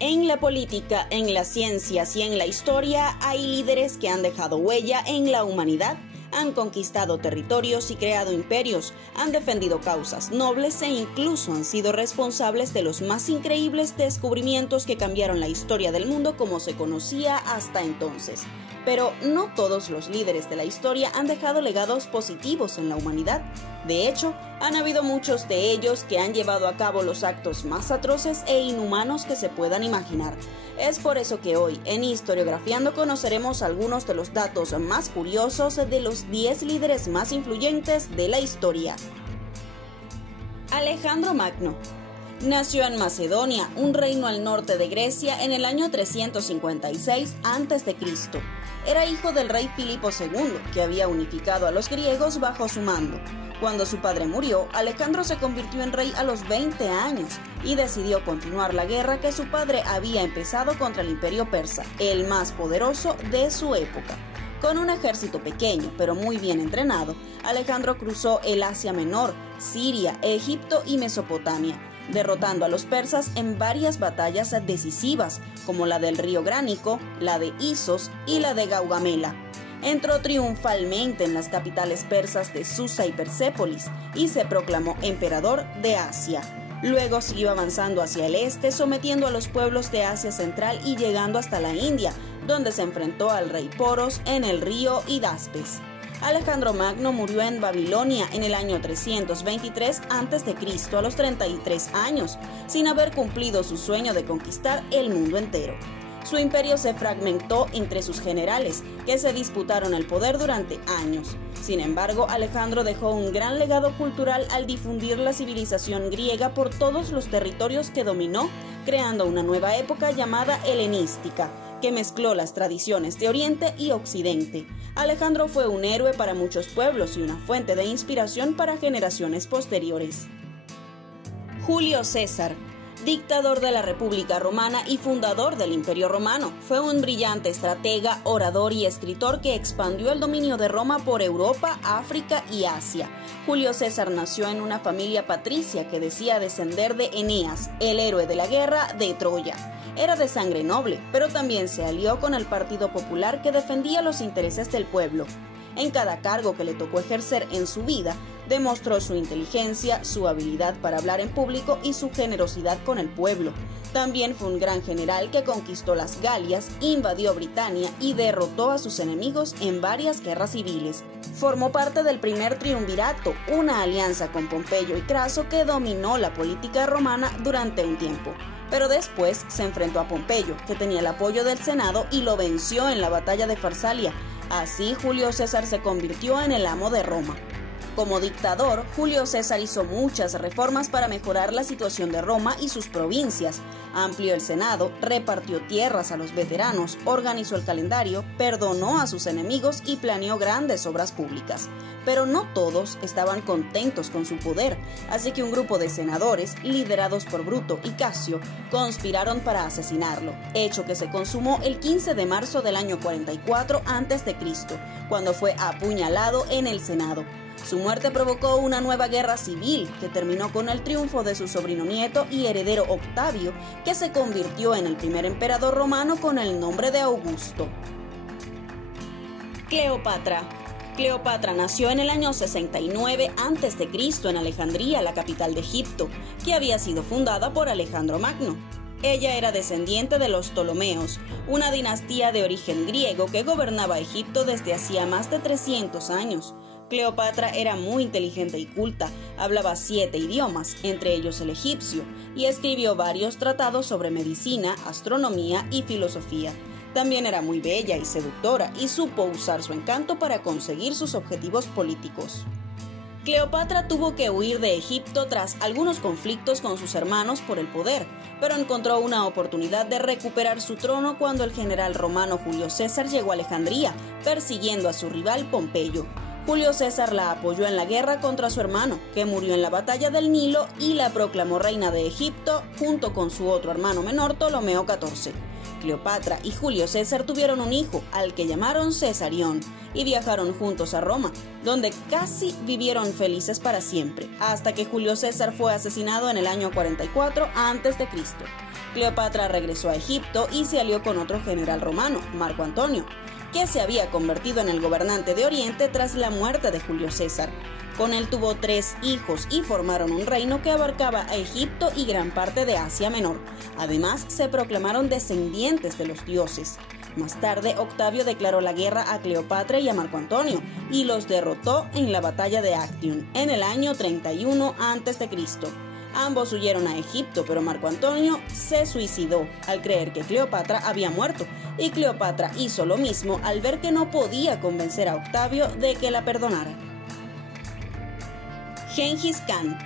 En la política, en las ciencias y en la historia hay líderes que han dejado huella en la humanidad, han conquistado territorios y creado imperios, han defendido causas nobles e incluso han sido responsables de los más increíbles descubrimientos que cambiaron la historia del mundo como se conocía hasta entonces. Pero no todos los líderes de la historia han dejado legados positivos en la humanidad. De hecho, han habido muchos de ellos que han llevado a cabo los actos más atroces e inhumanos que se puedan imaginar. Es por eso que hoy, en Historiografiando, conoceremos algunos de los datos más curiosos de los 10 líderes más influyentes de la historia. Alejandro Magno nació en Macedonia, un reino al norte de Grecia, en el año 356 a.C. Era hijo del rey Filipo II, que había unificado a los griegos bajo su mando. Cuando su padre murió, Alejandro se convirtió en rey a los 20 años y decidió continuar la guerra que su padre había empezado contra el imperio persa, el más poderoso de su época. Con un ejército pequeño pero muy bien entrenado, Alejandro cruzó el Asia Menor, Siria, Egipto y Mesopotamia, derrotando a los persas en varias batallas decisivas, como la del río Gránico, la de Isos y la de Gaugamela. Entró triunfalmente en las capitales persas de Susa y Persépolis y se proclamó emperador de Asia. Luego siguió avanzando hacia el este, sometiendo a los pueblos de Asia Central y llegando hasta la India, donde se enfrentó al rey Poros en el río Hidaspes. Alejandro Magno murió en Babilonia en el año 323 a.C. a los 33 años, sin haber cumplido su sueño de conquistar el mundo entero. Su imperio se fragmentó entre sus generales, que se disputaron el poder durante años. Sin embargo, Alejandro dejó un gran legado cultural al difundir la civilización griega por todos los territorios que dominó, creando una nueva época llamada helenística, que mezcló las tradiciones de Oriente y Occidente. Alejandro fue un héroe para muchos pueblos y una fuente de inspiración para generaciones posteriores. Julio César, dictador de la República Romana y fundador del Imperio Romano, fue un brillante estratega, orador y escritor que expandió el dominio de Roma por Europa, África y Asia. Julio César nació en una familia patricia que decía descender de Eneas, el héroe de la guerra de Troya. Era de sangre noble, pero también se alió con el Partido Popular que defendía los intereses del pueblo. En cada cargo que le tocó ejercer en su vida, demostró su inteligencia, su habilidad para hablar en público y su generosidad con el pueblo. También fue un gran general que conquistó las Galias, invadió Britania y derrotó a sus enemigos en varias guerras civiles. Formó parte del primer triunvirato, una alianza con Pompeyo y Craso que dominó la política romana durante un tiempo. Pero después se enfrentó a Pompeyo, que tenía el apoyo del Senado y lo venció en la batalla de Farsalia. Así, Julio César se convirtió en el amo de Roma. Como dictador, Julio César hizo muchas reformas para mejorar la situación de Roma y sus provincias. Amplió el Senado, repartió tierras a los veteranos, organizó el calendario, perdonó a sus enemigos y planeó grandes obras públicas. Pero no todos estaban contentos con su poder, así que un grupo de senadores, liderados por Bruto y Casio, conspiraron para asesinarlo, hecho que se consumó el 15 de marzo del año 44 a.C., cuando fue apuñalado en el Senado. Su muerte provocó una nueva guerra civil que terminó con el triunfo de su sobrino nieto y heredero Octavio, que se convirtió en el primer emperador romano con el nombre de Augusto. Cleopatra. Cleopatra nació en el año 69 a.C. en Alejandría, la capital de Egipto, que había sido fundada por Alejandro Magno. Ella era descendiente de los Ptolomeos, una dinastía de origen griego que gobernaba Egipto desde hacía más de 300 años. Cleopatra era muy inteligente y culta, hablaba 7 idiomas, entre ellos el egipcio, y escribió varios tratados sobre medicina, astronomía y filosofía. También era muy bella y seductora y supo usar su encanto para conseguir sus objetivos políticos. Cleopatra tuvo que huir de Egipto tras algunos conflictos con sus hermanos por el poder, pero encontró una oportunidad de recuperar su trono cuando el general romano Julio César llegó a Alejandría, persiguiendo a su rival Pompeyo. Julio César la apoyó en la guerra contra su hermano, que murió en la batalla del Nilo, y la proclamó reina de Egipto junto con su otro hermano menor, Ptolomeo XIV. Cleopatra y Julio César tuvieron un hijo, al que llamaron Cesarión, y viajaron juntos a Roma, donde casi vivieron felices para siempre, hasta que Julio César fue asesinado en el año 44 a.C. Cleopatra regresó a Egipto y se alió con otro general romano, Marco Antonio, que se había convertido en el gobernante de Oriente tras la muerte de Julio César. Con él tuvo 3 hijos y formaron un reino que abarcaba a Egipto y gran parte de Asia Menor. Además, se proclamaron descendientes de los dioses. Más tarde, Octavio declaró la guerra a Cleopatra y a Marco Antonio y los derrotó en la batalla de Actium en el año 31 a.C. Ambos huyeron a Egipto, pero Marco Antonio se suicidó al creer que Cleopatra había muerto, y Cleopatra hizo lo mismo al ver que no podía convencer a Octavio de que la perdonara. Gengis Khan.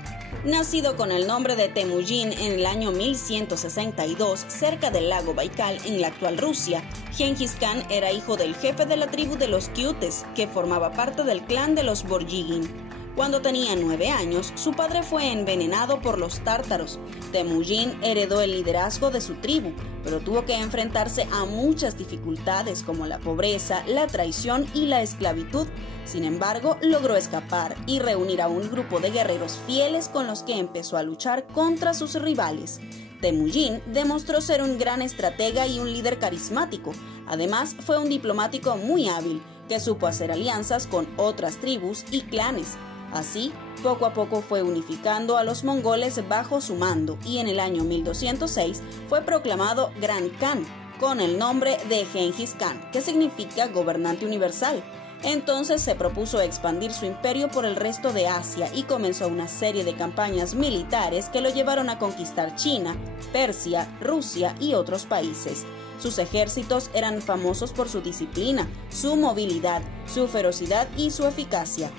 Nacido con el nombre de Temujin en el año 1162 cerca del lago Baikal en la actual Rusia, Gengis Khan era hijo del jefe de la tribu de los Quiutes, que formaba parte del clan de los Borjigin. Cuando tenía 9 años, su padre fue envenenado por los tártaros. Temujin heredó el liderazgo de su tribu, pero tuvo que enfrentarse a muchas dificultades como la pobreza, la traición y la esclavitud. Sin embargo, logró escapar y reunir a un grupo de guerreros fieles con los que empezó a luchar contra sus rivales. Temujin demostró ser un gran estratega y un líder carismático. Además, fue un diplomático muy hábil, que supo hacer alianzas con otras tribus y clanes. Así, poco a poco fue unificando a los mongoles bajo su mando y en el año 1206 fue proclamado Gran Khan con el nombre de Gengis Khan, que significa gobernante universal. Entonces se propuso expandir su imperio por el resto de Asia y comenzó una serie de campañas militares que lo llevaron a conquistar China, Persia, Rusia y otros países. Sus ejércitos eran famosos por su disciplina, su movilidad, su ferocidad y su eficacia.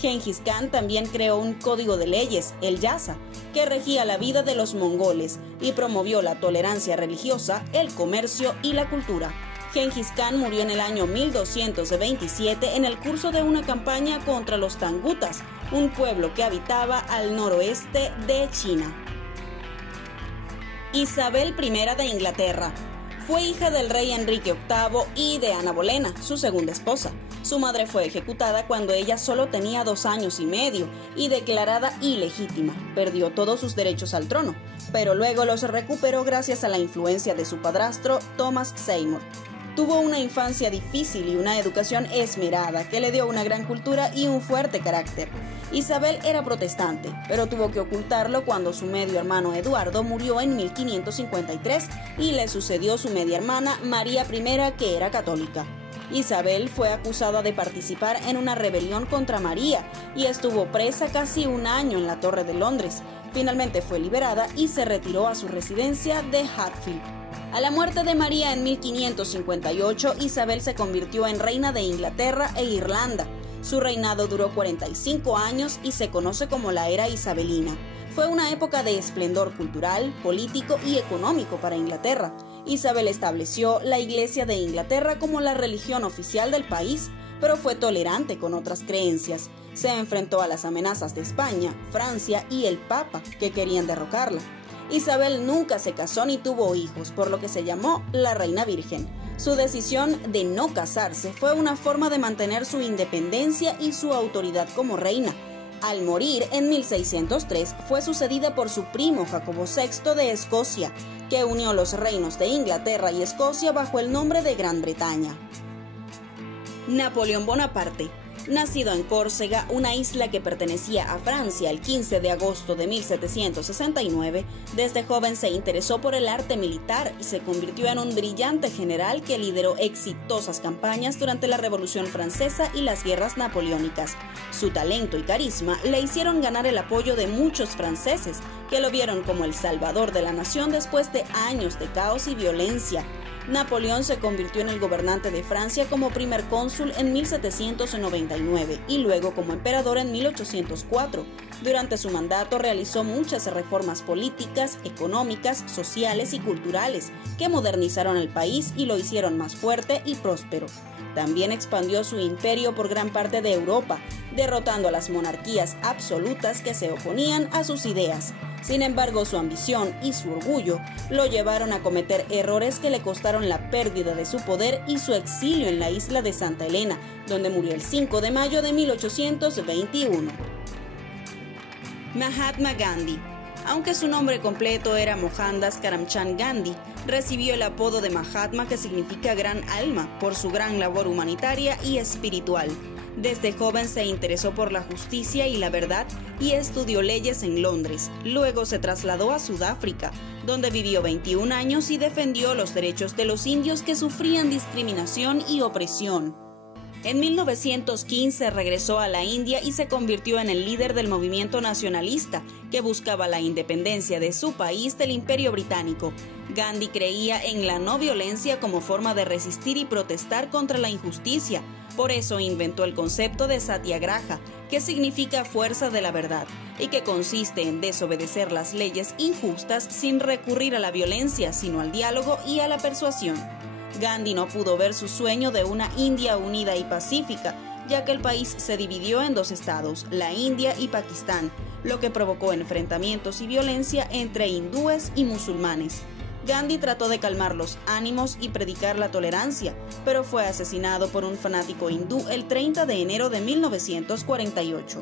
Gengis Khan también creó un código de leyes, el Yasa, que regía la vida de los mongoles y promovió la tolerancia religiosa, el comercio y la cultura. Gengis Khan murió en el año 1227 en el curso de una campaña contra los tangutas, un pueblo que habitaba al noroeste de China. Isabel I de Inglaterra. Fue hija del rey Enrique VIII y de Ana Bolena, su segunda esposa. Su madre fue ejecutada cuando ella solo tenía 2 años y medio y declarada ilegítima. Perdió todos sus derechos al trono, pero luego los recuperó gracias a la influencia de su padrastro, Thomas Seymour. Tuvo una infancia difícil y una educación esmerada que le dio una gran cultura y un fuerte carácter. Isabel era protestante, pero tuvo que ocultarlo cuando su medio hermano Eduardo murió en 1553 y le sucedió su media hermana María I, que era católica. Isabel fue acusada de participar en una rebelión contra María y estuvo presa casi 1 año en la Torre de Londres. Finalmente fue liberada y se retiró a su residencia de Hatfield. A la muerte de María en 1558, Isabel se convirtió en reina de Inglaterra e Irlanda. Su reinado duró 45 años y se conoce como la Era Isabelina. Fue una época de esplendor cultural, político y económico para Inglaterra. Isabel estableció la Iglesia de Inglaterra como la religión oficial del país, pero fue tolerante con otras creencias. Se enfrentó a las amenazas de España, Francia y el Papa, que querían derrocarla. Isabel nunca se casó ni tuvo hijos, por lo que se llamó la Reina Virgen. Su decisión de no casarse fue una forma de mantener su independencia y su autoridad como reina. Al morir en 1603 fue sucedida por su primo Jacobo VI de Escocia, que unió los reinos de Inglaterra y Escocia bajo el nombre de Gran Bretaña. Napoleón Bonaparte. Nacido en Córcega, una isla que pertenecía a Francia, el 15 de agosto de 1769, desde joven se interesó por el arte militar y se convirtió en un brillante general que lideró exitosas campañas durante la Revolución Francesa y las guerras napoleónicas. Su talento y carisma le hicieron ganar el apoyo de muchos franceses, que lo vieron como el salvador de la nación después de años de caos y violencia. Napoleón se convirtió en el gobernante de Francia como primer cónsul en 1799 y luego como emperador en 1804. Durante su mandato realizó muchas reformas políticas, económicas, sociales y culturales que modernizaron el país y lo hicieron más fuerte y próspero. También expandió su imperio por gran parte de Europa, derrotando a las monarquías absolutas que se oponían a sus ideas. Sin embargo, su ambición y su orgullo lo llevaron a cometer errores que le costaron la pérdida de su poder y su exilio en la isla de Santa Elena, donde murió el 5 de mayo de 1821. Mahatma Gandhi. Aunque su nombre completo era Mohandas Karamchand Gandhi, recibió el apodo de Mahatma, que significa gran alma, por su gran labor humanitaria y espiritual. Desde joven se interesó por la justicia y la verdad y estudió leyes en Londres. Luego se trasladó a Sudáfrica, donde vivió 21 años y defendió los derechos de los indios que sufrían discriminación y opresión. En 1915 regresó a la India y se convirtió en el líder del movimiento nacionalista que buscaba la independencia de su país del Imperio Británico. Gandhi creía en la no violencia como forma de resistir y protestar contra la injusticia. Por eso inventó el concepto de Satyagraha, que significa fuerza de la verdad, y que consiste en desobedecer las leyes injustas sin recurrir a la violencia, sino al diálogo y a la persuasión. Gandhi no pudo ver su sueño de una India unida y pacífica, ya que el país se dividió en dos estados, la India y Pakistán, lo que provocó enfrentamientos y violencia entre hindúes y musulmanes. Gandhi trató de calmar los ánimos y predicar la tolerancia, pero fue asesinado por un fanático hindú el 30 de enero de 1948.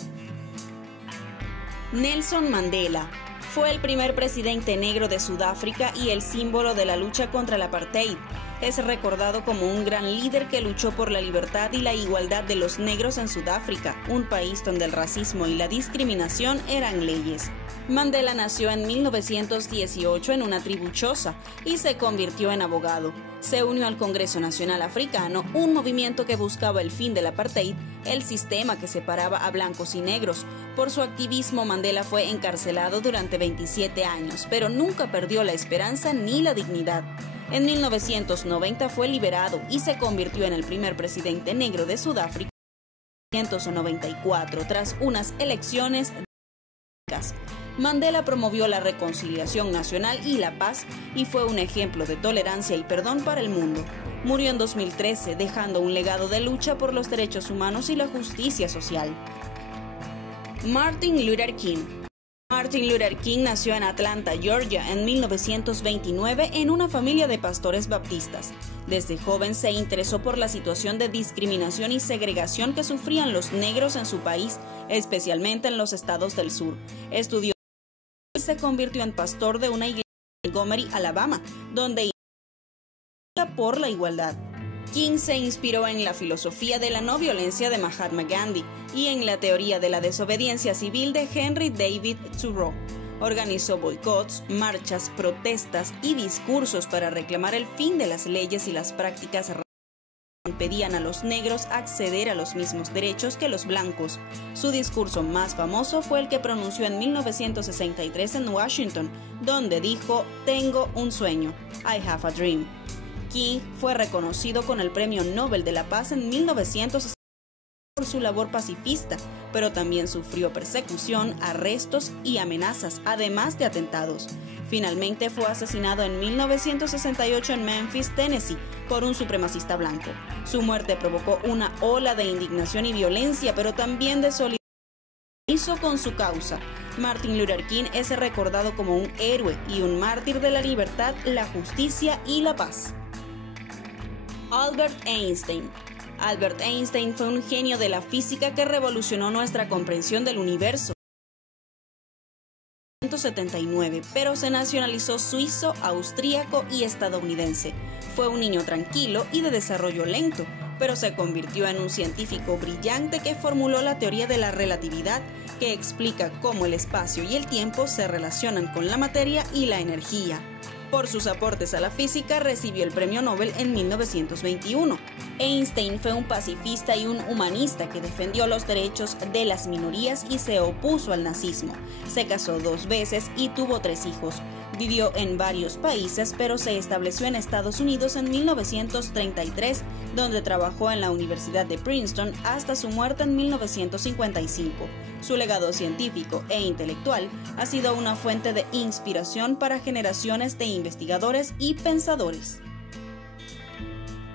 Nelson Mandela fue el primer presidente negro de Sudáfrica y el símbolo de la lucha contra el apartheid. Es recordado como un gran líder que luchó por la libertad y la igualdad de los negros en Sudáfrica, un país donde el racismo y la discriminación eran leyes. Mandela nació en 1918 en una tribu Xhosa y se convirtió en abogado. Se unió al Congreso Nacional Africano, un movimiento que buscaba el fin del apartheid, el sistema que separaba a blancos y negros. Por su activismo, Mandela fue encarcelado durante 27 años, pero nunca perdió la esperanza ni la dignidad. En 1990 fue liberado y se convirtió en el primer presidente negro de Sudáfrica en 1994, tras unas elecciones democráticas. Mandela promovió la reconciliación nacional y la paz y fue un ejemplo de tolerancia y perdón para el mundo. Murió en 2013, dejando un legado de lucha por los derechos humanos y la justicia social. Martin Luther King. Martin Luther King nació en Atlanta, Georgia, en 1929 en una familia de pastores baptistas. Desde joven se interesó por la situación de discriminación y segregación que sufrían los negros en su país, especialmente en los estados del sur. Estudió y se convirtió en pastor de una iglesia en Montgomery, Alabama, donde lucha por la igualdad. King se inspiró en la filosofía de la no violencia de Mahatma Gandhi y en la teoría de la desobediencia civil de Henry David Thoreau. Organizó boicots, marchas, protestas y discursos para reclamar el fin de las leyes y las prácticas raciales que impedían a los negros acceder a los mismos derechos que los blancos. Su discurso más famoso fue el que pronunció en 1963 en Washington, donde dijo: "Tengo un sueño, I have a dream". King fue reconocido con el Premio Nobel de la Paz en 1960 por su labor pacifista, pero también sufrió persecución, arrestos y amenazas, además de atentados. Finalmente fue asesinado en 1968 en Memphis, Tennessee, por un supremacista blanco. Su muerte provocó una ola de indignación y violencia, pero también de solidaridad con su causa. Martin Luther King es recordado como un héroe y un mártir de la libertad, la justicia y la paz. Albert Einstein. Albert Einstein fue un genio de la física que revolucionó nuestra comprensión del universo. En 1979, pero se nacionalizó suizo, austríaco y estadounidense. Fue un niño tranquilo y de desarrollo lento, pero se convirtió en un científico brillante que formuló la teoría de la relatividad, que explica cómo el espacio y el tiempo se relacionan con la materia y la energía. Por sus aportes a la física recibió el Premio Nobel en 1921. Einstein fue un pacifista y un humanista que defendió los derechos de las minorías y se opuso al nazismo. Se casó 2 veces y tuvo 3 hijos. Vivió en varios países, pero se estableció en Estados Unidos en 1933, donde trabajó en la Universidad de Princeton hasta su muerte en 1955. Su legado científico e intelectual ha sido una fuente de inspiración para generaciones de investigadores y pensadores.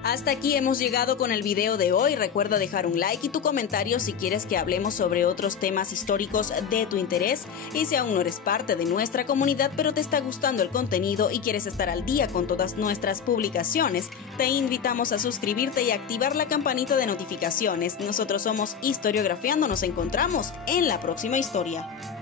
Hasta aquí hemos llegado con el video de hoy. Recuerda dejar un like y tu comentario si quieres que hablemos sobre otros temas históricos de tu interés. Y si aún no eres parte de nuestra comunidad pero te está gustando el contenido y quieres estar al día con todas nuestras publicaciones, te invitamos a suscribirte y activar la campanita de notificaciones. Nosotros somos Historiografiando. Nos encontramos en la próxima historia.